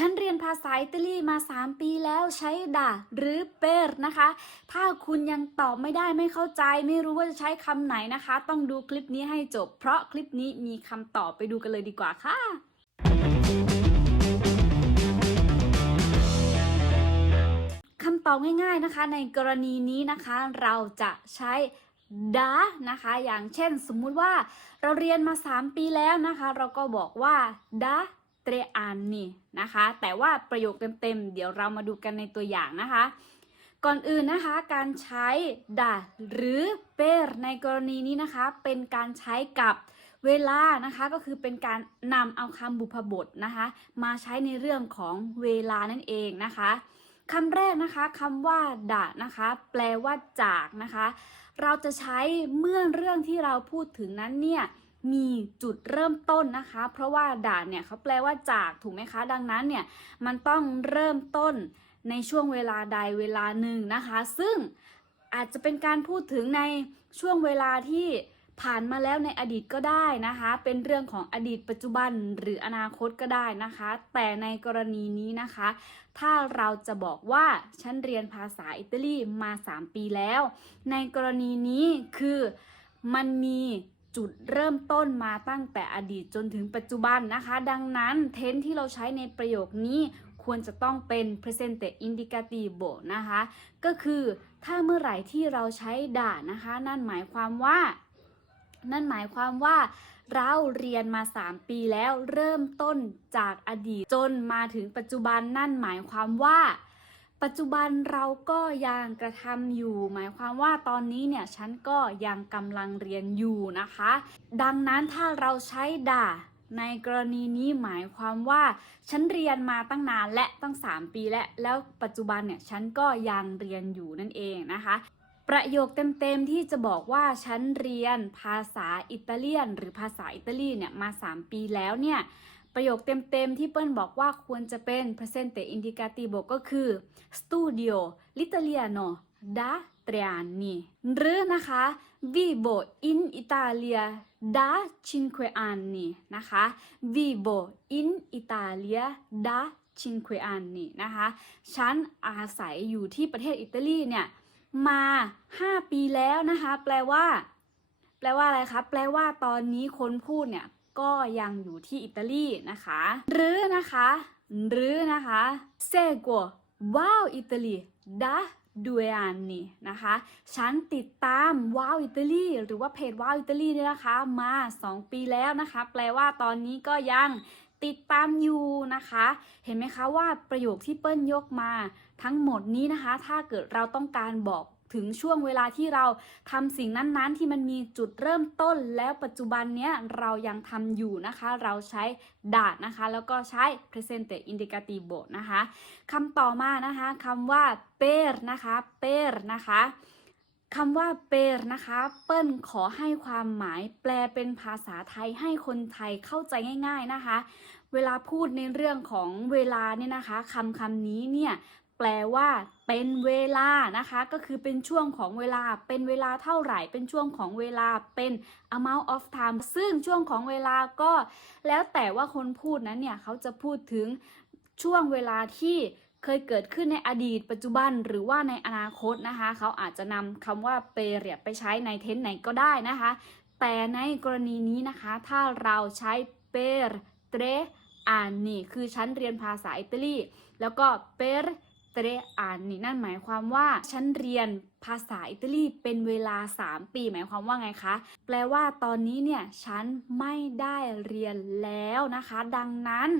ฉันเรียนภาษาอิตาลีมา 3 ปีแล้วใช้ดาหรือเปรนะคะ ถ้าคุณยังตอบไม่ได้ไม่เข้าใจ ไม่รู้ว่าจะใช้คำไหนนะคะ ต้องดูคลิปนี้ให้จบ เพราะคลิปนี้มีคำตอบไปดูกันเลยดีกว่าค่ะคำตอบง่ายๆนะคะ ในกรณีนี้นะคะ เราจะใช้ดานะคะ อย่างเช่นสมมุติว่าเราเรียนมา 3 ปีแล้วนะคะ เราก็บอกว่าดา เตรอันนี่นะคะ แต่ว่าประโยคเต็มๆ เดี๋ยวเรามาดูกันในตัวอย่างนะคะ ก่อนอื่นนะคะ การใช้ดาหรือเปรในกรณีนี้นะคะ เป็นการใช้กับเวลานะคะก็คือเป็นการนำเอาคำบุพบทนะคะ มาใช้ในเรื่องของเวลานั่นเองนะคะคำแรกนะคะคำว่าดะนะคะ แปลว่าจากนะคะ เราจะใช้เมื่อเรื่องที่เราพูดถึงนั้นเนี่ย มีจุดเริ่มต้นนะคะ เพราะว่าดาเนี่ยเขาแปลว่าจากถูกไหมคะ ดังนั้นเนี่ยมันต้องเริ่มต้นในช่วงเวลาใดเวลาหนึ่งนะคะ ซึ่งอาจจะเป็นการพูดถึงในช่วงเวลาที่ผ่านมาแล้วในอดีตก็ได้นะคะ เป็นเรื่องของอดีตปัจจุบันหรืออนาคตก็ได้นะคะ แต่ในกรณีนี้นะคะ ถ้าเราจะบอกว่าฉันเรียนภาษาอิตาลีมา 3 ปีแล้ว ในกรณีนี้คือมันมี จุดเริ่มต้นมาตั้งแต่อดีตจนถึงปัจจุบันนะคะ ดังนั้นเทนที่เราใช้ในประโยคนี้ควรจะต้องเป็น presente indicativo นะคะ ก็คือถ้าเมื่อไหร่ที่เราใช้ด่านะคะ นั่นหมายความว่า นั่นหมายความว่าเราเรียนมา 3 ปีแล้วเริ่มต้นจากอดีตจนมาถึงปัจจุบันนั่นหมายความว่า ปัจจุบันเราก็ยังกระทำอยู่ หมายความว่าตอนนี้เนี่ยฉันก็ยังกำลังเรียนอยู่นะคะ ดังนั้นถ้าเราใช้ด่าในกรณีนี้หมายความว่า ฉันเรียนมาตั้งนานและตั้ง 3 ปีและแล้วปัจจุบันเนี่ยฉันก็ยังเรียนอยู่นั่นเองนะคะ ประโยคเต็มๆที่จะบอกว่าฉันเรียนภาษาอิตาเลียน หรือภาษาอิตาลีเนี่ยมา 3 ปีแล้วเนี่ย ประโยคเต็มๆ ที่เปิ้ลบอกว่าควรจะเป็น presente indicativo ก็คือ studio l'italiano da tre anni หรือนะคะ vivo in Italia da cinque anni นะคะ vivo in Italia da cinque anni นะคะ ฉันอาศัยอยู่ที่ประเทศอิตาลีเนี่ย มา 5 ปีแล้วนะคะ แปลว่า แปลว่าอะไรคะ แปลว่าตอนนี้คนพูดเนี่ย ก็ยังอยู่ที่อิตาลีนะคะ หรือนะคะ หรือนะคะ seguo wow Italy da due anni นะคะ ฉันติดตามว้าวอิตาลีหรือว่าเพจว้าวอิตาลีเนี่ยนะคะ มา 2 ปีแล้วนะคะ แปลว่าตอนนี้ก็ยังติดตามอยู่นะคะ เห็นไหมคะว่าประโยคที่เปิ้ลยกมาทั้งหมดนี้นะคะ ถ้าเกิดเราต้องการบอก ถึงช่วงเวลาที่เราทำสิ่งนั้นๆ ที่มันมีจุดเริ่มต้น แล้วปัจจุบันเนี้ยเรายังทำอยู่นะคะ เราใช้ดาดนะคะ แล้วก็ใช้ present indicativo นะคะคำต่อมานะคะคำว่า per นะคะ per นะคะคำว่า per นะคะ เปิ้ลขอให้ความหมายแปลเป็นภาษาไทยให้คนไทยเข้าใจง่าย ๆนะคะ เวลาพูดในเรื่องของเวลาเนี่ยนะคะคำคำนี้เนี่ย แปลว่าเป็นเวลานะคะ ก็คือเป็นช่วงของเวลา เป็นเวลาเท่าไหร่ เป็นช่วงของเวลา เป็น amount of time ซึ่งช่วงของเวลาก็ แล้วแต่ว่าคนพูดนั้นเนี่ยเขาจะพูดถึงช่วงเวลาที่เคยเกิดขึ้นในอดีตปัจจุบันหรือว่าในอนาคตนะคะ เขาอาจจะนำคำว่าเปเรียไปใช้ในเทนไหนก็ได้นะคะ แต่ในกรณีนี้นะคะ ถ้าเราใช้เปรเตรอันนี่คือฉันเรียนภาษาอิตาลี แล้วก็เปรเรอันนี่นั่นหมายความว่าฉันเรียนภาษาอิตาลีเป็นเวลา 3 ปี หมายความว่าไงคะ แปลว่าตอนนี้เนี่ยฉันไม่ได้เรียนแล้วนะคะ ดังนั้น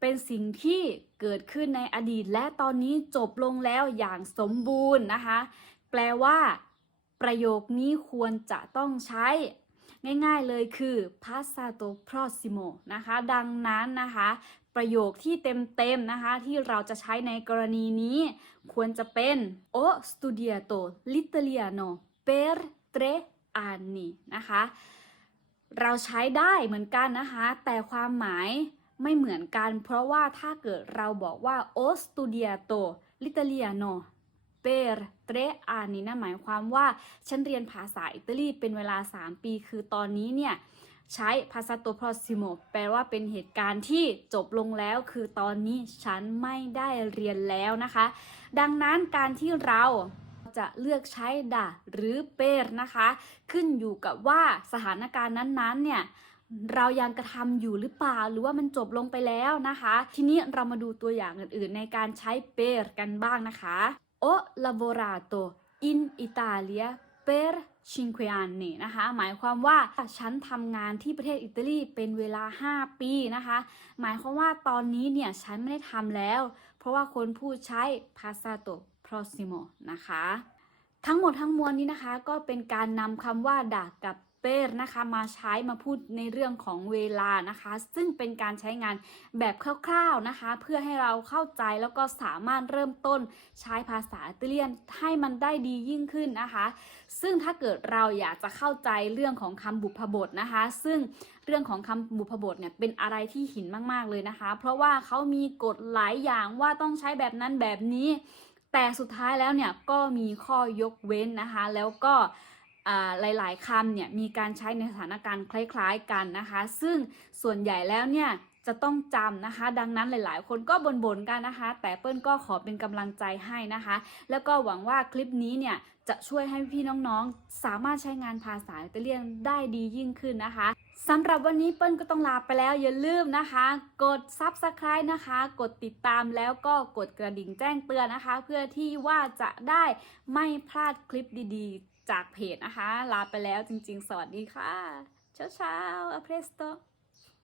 เป็นสิ่งที่เกิดขึ้นในอดีต และตอนนี้จบลงแล้วอย่างสมบูรณ์นะคะ แปลว่า ประโยคนี้ควรจะต้องใช้ง่ายๆเลยคือ passato prossimo นะคะ ดังนั้นนะคะ ประโยคที่เต็มๆนะคะ ที่เราจะใช้ในกรณีนี้ ควรจะเป็น ho studiato l'italiano per tre anni นะคะ เราใช้ได้เหมือนกันนะคะ แต่ความหมายไม่เหมือนกัน เพราะว่าถ้าเกิดเราบอกว่า ho studiato l'italiano per tre anni นั่นหมายความว่า ฉันเรียนภาษาอิตาลีเป็นเวลา 3 ปี คือตอนนี้เนี่ย ใช้ passato prossimo แปลว่าเป็นเหตุการณ์ที่จบลงแล้ว คือตอนนี้ฉันไม่ได้เรียนแล้วนะคะ ดังนั้นการที่เราจะเลือกใช้ดาหรือเปรนะคะ ขึ้นอยู่กับว่าสถานการณ์นั้นๆเนี่ยเรายังกระทำอยู่หรือเปล่าหรือว่ามันจบลงไปแล้วนะคะ ทีนี้เรามาดูตัวอย่างอื่นๆ ในการใช้เปรกันบ้างนะคะ Ho lavorato in Italia per 5 anni นะคะ หมายความว่าฉันทำงานที่ประเทศอิตาลีเป็นเวลา 5 ปีนะคะ หมายความว่าตอนนี้เนี่ยฉันไม่ได้ทำแล้ว เพราะว่าคนพูดใช้ passato prossimo นะคะ ทั้งหมดทั้งมวลนี้นะคะก็เป็นการนำคำว่าดากับ เปรนะคะมาใช้มาพูดในเรื่องของเวลานะคะ ซึ่งเป็นการใช้งานแบบคร่าวๆนะคะ เพื่อให้เราเข้าใจแล้วก็สามารถเริ่มต้นใช้ภาษาอิตาเลียนให้มันได้ดียิ่งขึ้นนะคะ ซึ่งถ้าเกิดเราอยากจะเข้าใจเรื่องของคำบุพบทนะคะ ซึ่งเรื่องของคำบุพบทเนี่ยเป็นอะไรที่หินมากๆเลยนะคะ เพราะว่าเขามีกฎหลายอย่างว่าต้องใช้แบบนั้นแบบนี้ แต่สุดท้ายแล้วเนี่ยก็มีข้อยกเว้นนะคะ แล้วก็ หลายๆคำเนี่ยมีการใช้ในสถานการณ์คล้ายๆกันนะคะ ซึ่งส่วนใหญ่แล้วเนี่ยจะต้องจำนะคะ ดังนั้นหลายๆ คนก็บ่นๆกันนะคะ แต่เปิ้ลก็ขอเป็นกำลังใจให้นะคะ แล้วก็หวังว่าคลิปนี้เนี่ยจะช่วยให้พี่น้องๆ สามารถใช้งานภาษาอิตาเลียนได้ดียิ่งขึ้นนะคะสำหรับวันนี้เปิ้ลก็ต้องลาไปแล้วอย่าลืมนะคะ กด Subscribe นะคะ กดติดตามแล้วก็กดกระดิ่งแจ้งเตือนนะคะ เพื่อที่ว่าจะได้ไม่พลาดคลิปดีๆ จากเพจนะคะ ลาไปแล้วจริงๆ สวัสดีค่ะ เช้าเช้าอเพรสโต